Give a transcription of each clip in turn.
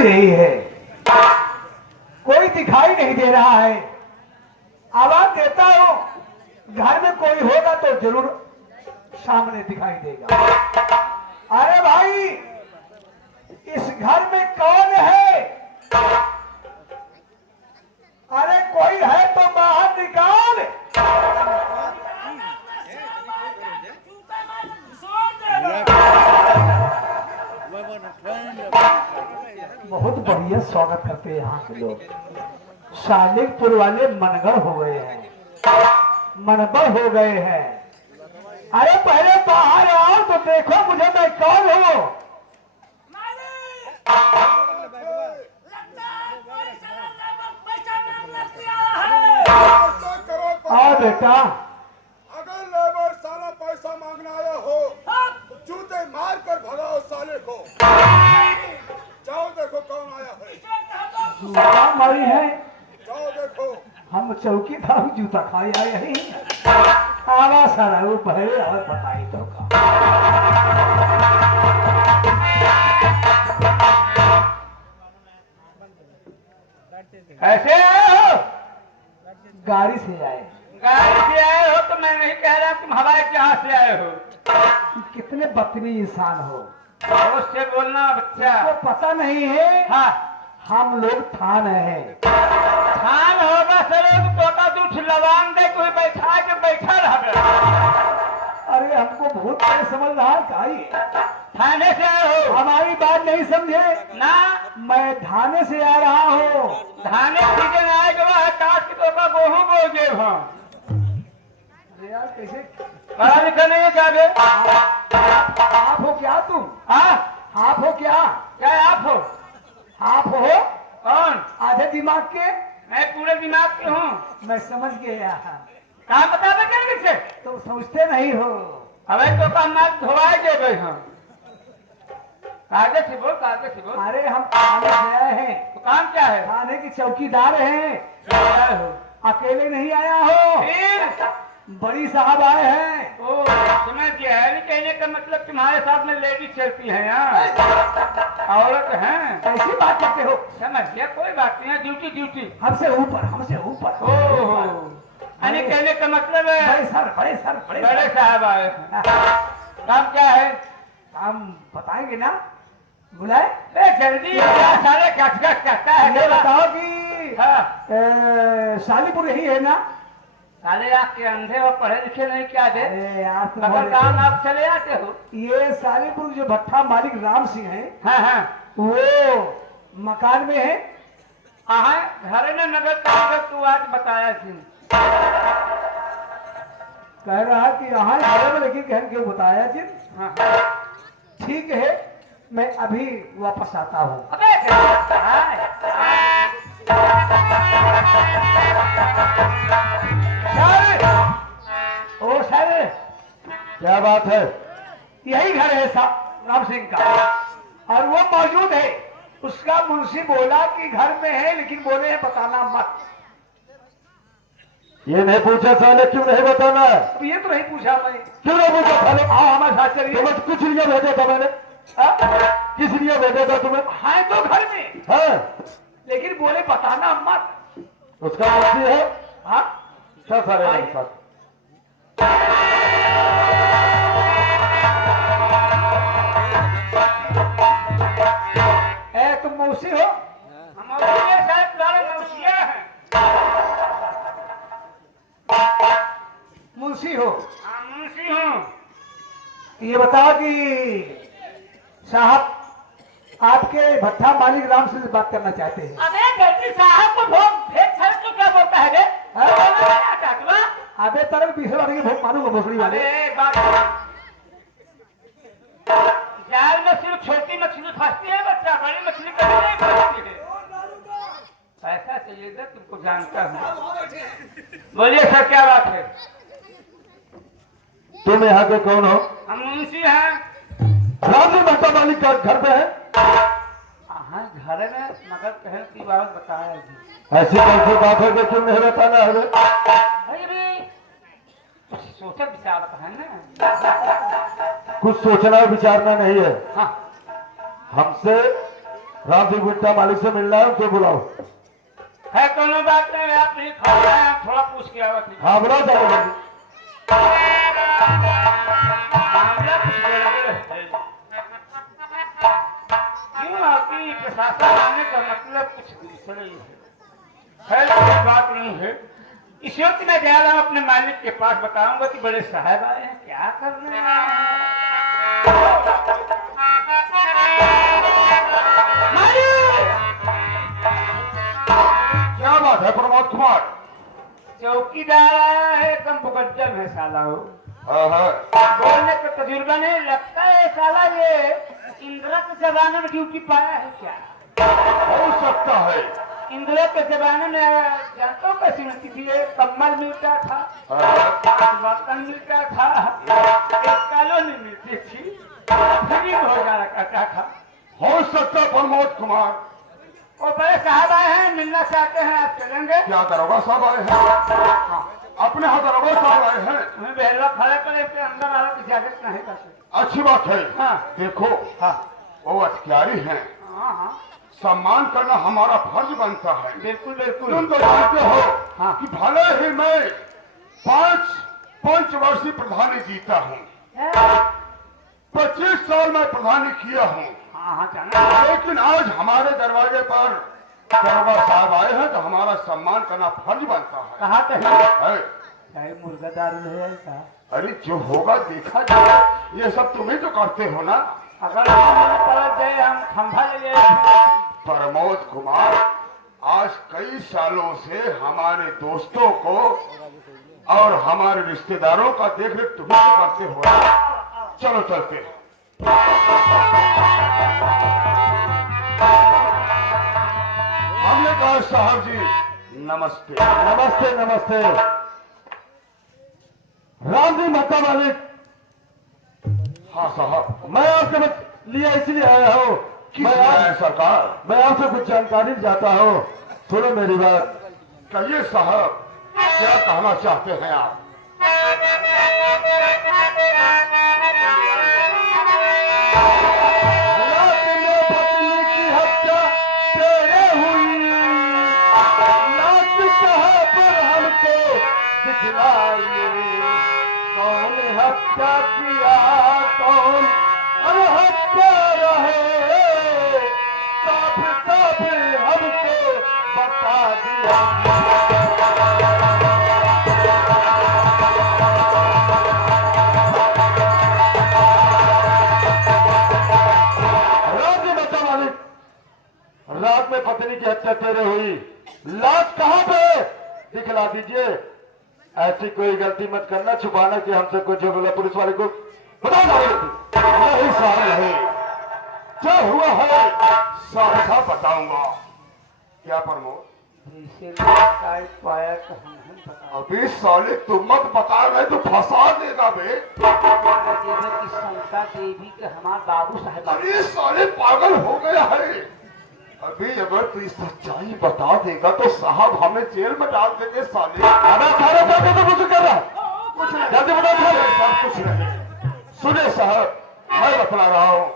यही है, कोई दिखाई नहीं दे रहा है। आवाज देता हूं, घर में कोई होगा तो जरूर सामने दिखाई देगा। अरे भाई, इस घर में कौन है? अरे कोई है तो बाहर निकाल। बहुत बढ़िया स्वागत करते हैं यहाँ के लोग। शालिकपुर वाले मनगढ़ हो गए हैं, मनबड़ हो गए हैं। अरे पहले बाहर आओ तो देखो मुझे मैं कौन हूँ। आओ बेटा। अगर लेबर साला पैसा मांगने आया हो तो जूते मार कर भगाओ साले को। जाओ देखो कौन आया है। जूता मारी है? जाओ देखो। हम चौकीदार जूता खाई आए हैं। आवा सारा वो पहले और बताई तो का। ऐसे आए हो? गाड़ी से आए। गाड़ी से आए हो तो मैं नहीं कह रहा तुम हवाई जहाज से आए हो। कितने बदतमीज इंसान हो। उससे बोलना बच्चा। वो पता नहीं है। हाँ, हम लोग थान हैं। थान होगा सर तो का दूठ लवांग दे कोई बैठा के बैठा रहा। अरे हमको बहुत बड़े समझ रहा है भाई। थाने से आए हो? हमारी बात नहीं समझे ना, मैं थाने से आ रहा हूँ। धाने सीजन आएगा वह काट के तो का गेहूं बो दे हाँ। अरे यार कैसे पढ़ा लिखा नहीं है जावे। आप हो क्या तुम? हाँ, आप हो क्या? क्या आप हो? आप हो कौन? आधे दिमाग के? मैं पूरे दिमाग की हूँ। मैं समझ गया। कहाँ बता दे किसे? तुम समझते नहीं हो। अबे तो का माल धोवाए दे गए हम। कागज से बोल, कागज से बोल। अरे हम थाने से आए हैं। तो काम क्या है? थाने की चौकीदार हैं। क्या आए हो? अकेले नहीं आया हो, फिर बड़ी साहब आए हैं। ओ समझ गया है। नहीं कहने का मतलब तुम्हारे साथ में लेडीज चलती है यहाँ, औरत हैं। ऐसी बात करते हो? समझ गया, कोई बात नहीं है। Duty duty. हमसे ऊपर, हमसे ऊपर। ओह, यानी कहने का मतलब है बड़े सर, बड़े सर, बड़े बड़े सर। साहब आए हैं। काम क्या है? हम बताएंगे ना, बुलाए। ए, जल्दी क्या सारे खचखच करता है। ये बताओ कि हाँ, शालीपुर यही है ना? साले आप के अंधे और पढ़े लिखे नहीं क्या दे? अरे यार तुम मगर बोले- काम आप चले आते हो। ये शालीपुर जो भट्टा मालिक राम सिंह है, हाँ हाँ, वो मकान में है। हाँ घर में नगर का तू आज बताया थी। कह रहा कि यहाँ घर में लेकिन कह क्यों बताया जी? हाँ, ठीक है, मैं अभी वापस आता हूँ। अबे हाय, सर, ओ सर, क्या बात है? यही घर है राम सिंह का, और वो मौजूद है। उसका मुंशी बोला कि घर में है, लेकिन बोले हैं बताना मत। ये नहीं पूछा साले क्यों नहीं बताना? अब ये तो नहीं पूछा मैं। क्यों नहीं पूछा साले? आओ हमारे साथ चलिए। तुम्हें कुछ लिए भेजा था मैंने? हाँ? किस लिए भेजा था तुम्हें? हैं तो घर में, हाँ, लेकिन बोले बताना मत। उसका मुंशी है। हाँ, क्या सारे मेरे साथ? ए तुम मौसी हो? हमारे साथ सारे मौसिया हैं। मुंशी हो? हाँ, मुंशी हूँ। ये बताओ कि साहब आपके भट्टा मालिक राम सिंह से बात करना चाहते हैं। अबे जल्दी साहब को भोग भेद सर तो क्या बोलता है बे? अबे तरफ पीछे वाले के भोग मारूंगा भोसड़ी वाले। अबे एक बात, जाल में सिर्फ छोटी मछली फंसती है बच्चा, बड़ी मछली कभी नहीं फंसती है। पैसा चाहिए था, तुमको जानता हूँ। बोलिए सर क्या बात है? तुम यहाँ के कौन हो? हम मुंशी हैं। राम सिंह भट्टा मालिक का घर पे है? हाँ घर में, मगर पहल की बात बताया जी। ऐसी कैसी बात है जो क्यों नहीं बताना है? भाई कुछ सोचा विचार है ना। कुछ सोचना विचारना नहीं है। हाँ, हमसे राम सिंह गुप्ता मालिक से मिलना है, उसे बुलाओ। है कोनो बात नहीं, आप नहीं खा रहे हैं, थोड़ा पूछ के आओ। हाँ बुलाओ साहब। मामला कुछ गड़बड़ है। क्यों आपकी प्रशासन आने का मतलब कुछ दूसरा ही है। खैर कोई बात नहीं है। इस वक्त मैं जा रहा हूँ अपने मालिक के पास, बताऊंगा कि बड़े साहब आए हैं, क्या करने आए हैं। क्या बात है प्रमोद कुमार? चौकीदार आया है, एकदम मुकद्दम है साला हो। बोलने का तजुर्बा नहीं, लगता है साला ये इंदिरा के जमाने में ड्यूटी पाया है क्या? हो सकता है। इंदिरा के जमाने में जानते हो कैसी मिलती थी? एक कम्बल मिलता था, बर्तन मिलता था, एक कॉलोनी मिलती थी, फ्री भोजन करता था। हो सकता प्रमोद कुमार। वो बड़े साहब आए हैं, मिलना चाहते हैं, आप चलेंगे? क्या दरोगा साहब आए हैं? अपने यहाँ दरोगा साहब आए हैं। हमें बहलवा खड़े करे के अंदर आने की इजाजत नहीं करते। अच्छी बात है। हाँ। देखो, हाँ वो अधिकारी हैं, हाँ हाँ सम्मान करना हमारा फर्ज बनता है। बिल्कुल बिल्कुल। तुम तो जानते हो हाँ। कि भले ही मैं 5 पंचवर्षीय प्रधानी जीता हूँ, 25 साल मैं प्रधानी किया हूँ, हाँ हाँ जाना। लेकिन आज हमारे दरवाजे पर दरोगा साहब आए हैं तो हमारा सम्मान करना फर्ज बनता है। कहा तो है। है मुर्गा दारू है का? अरे जो होगा देखा जाए, ये सब तुम्हें तो करते हो ना। अगर पलट जाए हम खंभा ले प्रमोद कुमार, आज कई सालों से हमारे दोस्तों को और हमारे रिश्तेदारों का देख रेख तुम्हें तो करते हो ना। चलो चलते हैं। हमने कहा साहब जी नमस्ते। नमस्ते नमस्ते। राम जी महता मालिक, हाँ साहब। मैं आपके लिए इसलिए आया हूँ। किस लिए आए सरकार? मैं आपसे कुछ जानकारी चाहता हूँ, सुनो मेरी बात। कहिए साहब, क्या कहना चाहते हैं आप? कौन हत्या किया, कौन हत्या रहे, सब सब हमको बता दिया। राज्य बता मालिक, रात में पत्नी की हत्या तेरे हुई, लाश कहाँ पे? दिखला दीजिए। ऐसी कोई गलती मत करना, छुपाना कि हमसे कुछ हो बोला पुलिस वाले को बता दो। नहीं साहब नहीं, क्या हुआ है साफ साफ बताऊंगा। क्या प्रमोद? पाया तो हम नहीं बता। अभी साले तुम मत बता रहे तो फंसा देगा बे। की शंका देवी के हमारे बाबू साहब। अरे साले पागल हो गया है। अभी अगर तू सच्चाई बता देगा तो साहब हमें जेल में डाल देंगे साले। अरे सारे जाके तो कुछ कर रहा है, कुछ नहीं, जल्दी बता दो। सब कुछ नहीं। सुने साहब, मैं बता रहा हूँ।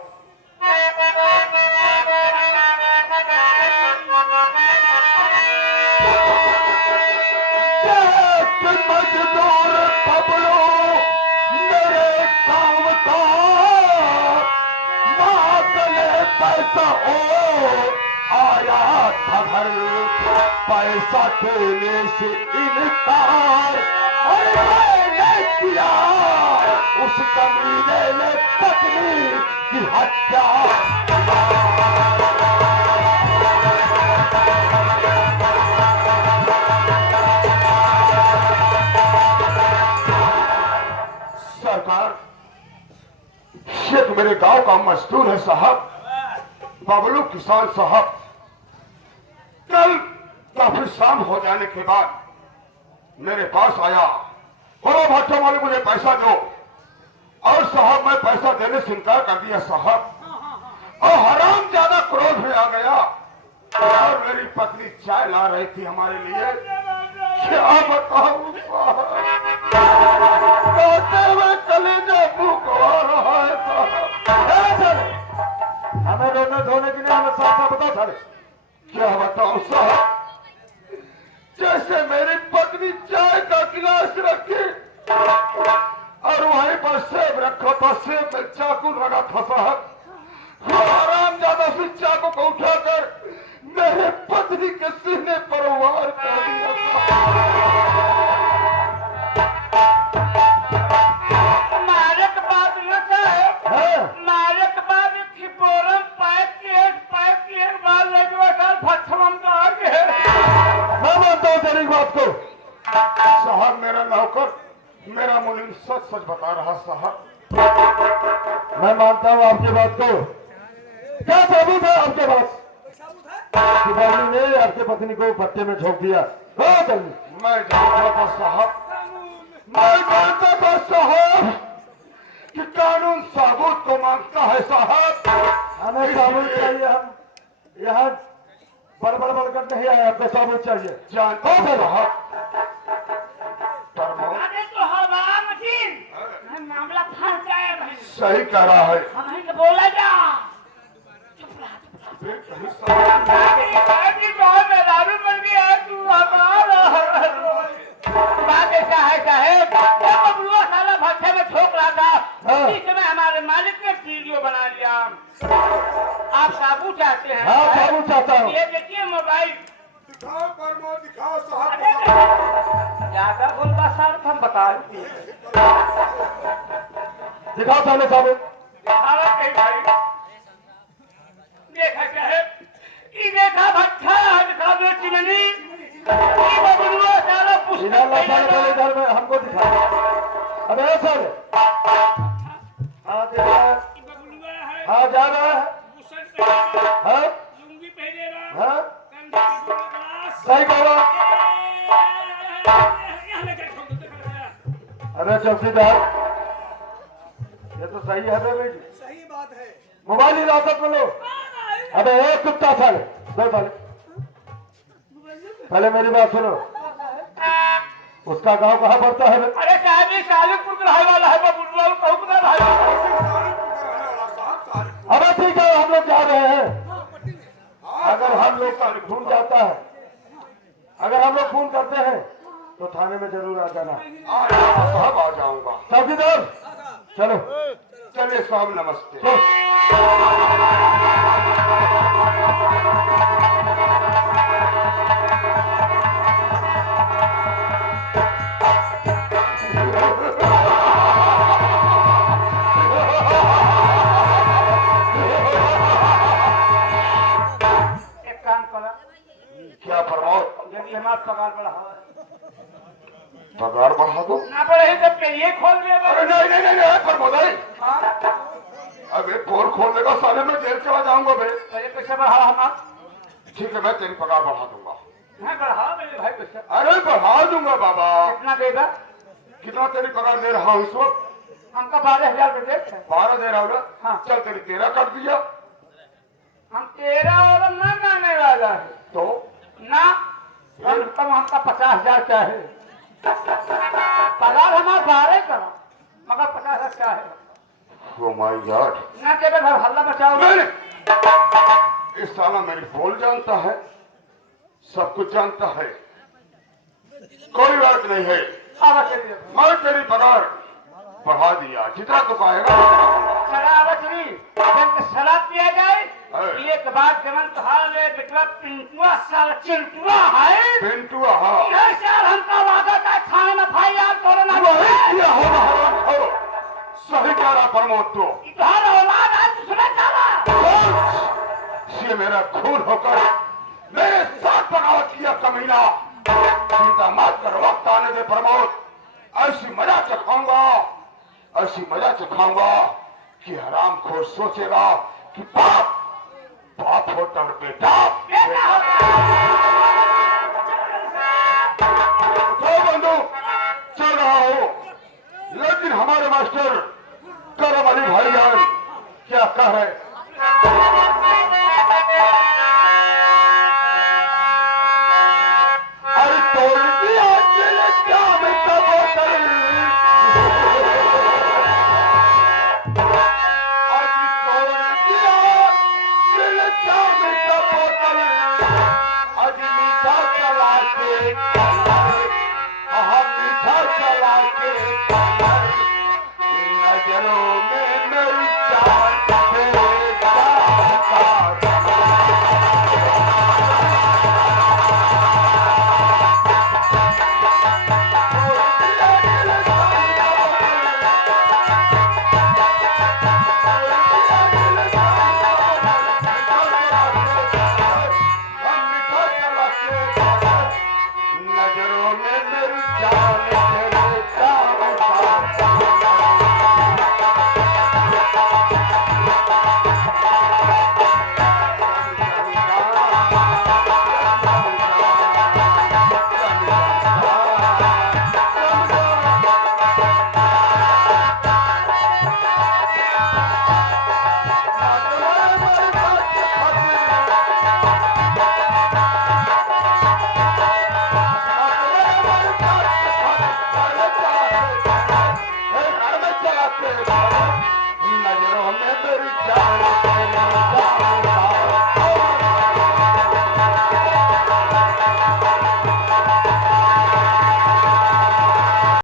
मजदूर पबलो मेरे काम का, मांगने पैसा ओ आया था घर, पैसा देने से इनकार मैंने किया, उस कमीने ने पत्नी की हत्या। सरकार, शेख मेरे गांव का मजदूर है साहब, बबलू किसान साहब। कल काफी शाम हो जाने के बाद मेरे पास आया, बोला भाषा वाले मुझे पैसा दो, और साहब मैं पैसा देने से इनकार कर दिया साहब, और हराम ज्यादा क्रोध में आ गया, और मेरी पत्नी चाय ला रही थी हमारे लिए। क्या बताऊं साहब, कहते हुए कलेजा भूख आ रहा है साहब। हमें रोने धोने की नहीं, हमें साथ साथ बताओ सारे। क्या बताऊं साहब, जैसे मेरी पत्नी चाय का गिलास रखी और वहीं पर सेब रखा था, सेब में चाकू लगा था साहब। वो आराम ज्यादा से चाकू को उठाकर मेरे पत्नी के सीने पर वार कर दिया मारक बात न साहब, हाँ? मारक बात की बोरम पैक के बाद लेके साल फटम का आगे मैं मानता हूँ तेरी बात को। साहब। मेरा नौकर, मेरा मुनीम सच सच बता रहा साहब। मैं मानता हूँ आपकी बात को। क्या सबूत है आपके पास कि बबलू ने आपके पत्नी को पत्ते में झोंक दिया? हाँ जल्दी। मैं जानता था साहब, मैं जानता था साहब कि कानून सबूत को मांगता है साहब। हमें सबूत चाहिए। हम यहाँ बड़बड़ बड़कर नहीं आए, हमको सबूत चाहिए। जानता हूँ साहब। प्रमोद अरे तो हवा मशीन मामला फंस जाए भाई। सही कह रहा है। हमें तो बोला जा कहीं साहब दारू बन गया तू बात ऐसा है साहेब, बबलुआ साला भट्टे में ठोक रहा था, हाँ। इस समय हमारे मालिक ने वीडियो बना लिया। आप साबुत चाहते हैं? हाँ सबूत चाहता हूँ। ये देखिए मोबाइल। दिखाओ प्रमोद, दिखाओ साहब। अरे ज्यादा बोलता सर, हम बता देते दिखाओ सामने सबूत। देखा क्या है? ये देखा भट्टा, दिखा दो चिमनी। ये बबलुआ साला पुस्तक इधर ला साले, पहले पहले इधर में हमको दिखा। अबे सर, हाँ दिख रहा है। ये बबलुआ है, हाँ जा रहा है। बुशर्ट पहनेगा, हाँ लुंगी पहनेगा, हाँ कंधे पे ग्लास। सही करो। यहाँ लेकर ठोक दो, देखा गया। अरे चौकीदार, ये तो सही है बे बेटी। सही बात है। मोबाइल हिरासत में लो। अबे एक कुत्ता साले, दो साले। पहले मेरी बात सुनो। उसका गांव कहाँ पड़ता है बे? अरे साहब ये कालीपुर का रहने वाला है, बबलुआ को कहूँ ना भाई। अबे ठीक है, हम लोग जा रहे हैं। अगर हम लोग ढूंढ जाता है, अगर हम लोग फोन करते हैं तो थाने में जरूर आ जाना। साहब आ जाऊंगा। चौकीदार चलो। चलिए साहब, नमस्ते। चलो। एक काम करा, क्या प्रमोद, यदि हमारा पगार बढ़ा है पगार बढ़ा दो? ना बढ़े तब के ये खोल दे। अरे नहीं नहीं नहीं, नहीं प्रमोद भाई, अबे पोर खोलने का साले में जेल चला जाऊंगा बे। ये पैसे बढ़ा हमारा। ठीक है, मैं तेरी पगार बढ़ा दूंगा। मैं बढ़ा मेरे भाई पैसे। अरे बढ़ा दूंगा बाबा। कितना देगा? कितना तेरी पगार दे रहा हूँ इस वक्त? हमका 12,000 रुपये दे। 12 दे रहा हूँ ना? हाँ। चल तेरी 13 कर दिया हम 13 और ना मांगने वाला है तो। ना, कम हमका 50,000 चाहिए। पगार हमारा 12 करो, मगर 50,000 चाहिए। ओ माय गॉड, ना देवे घर हल्ला बचाओ। मैंने इस साला मेरी बोल जानता है, सब कुछ जानता है। कोई बात नहीं है, आवाज चलिए। मैं तेरी पगार बढ़ा दिया। जितना तो पाएगा शराब चली, जब शराब पिया जाए है। एक बात जमन तुहार ले बेटवा पिंटुआ साल चिंटुआ है। पिंटू, हाँ ये साल हमका वादा का खाने में भाई यार तोड़ना वही किया होगा। हो सही कह रहा प्रमोद तो। तुम्हारा औलाद आज सुना चाहा। ये मेरा खून होकर मेरे साथ बगावत किया कमीना। चिंता मत कर, वक्त आने दे प्रमोद, ऐसी मजा चखाऊंगा, ऐसी मजा चखाऊंगा कि हराम खोर सोचेगा कि बाप बाप होता और बेटा तो बंदूक चल रहा हो। लेकिन हमारे मास्टर करम अली भाईजान क्या कह रहे? अरे तोड़ दिया दिल जाम का बोतल, अरे तोड़ दिया दिल जाम हम मीठा चला के नजरों में मेरी जान तेरे जान का नजरों में मेरी जान तेरे जान का चलाते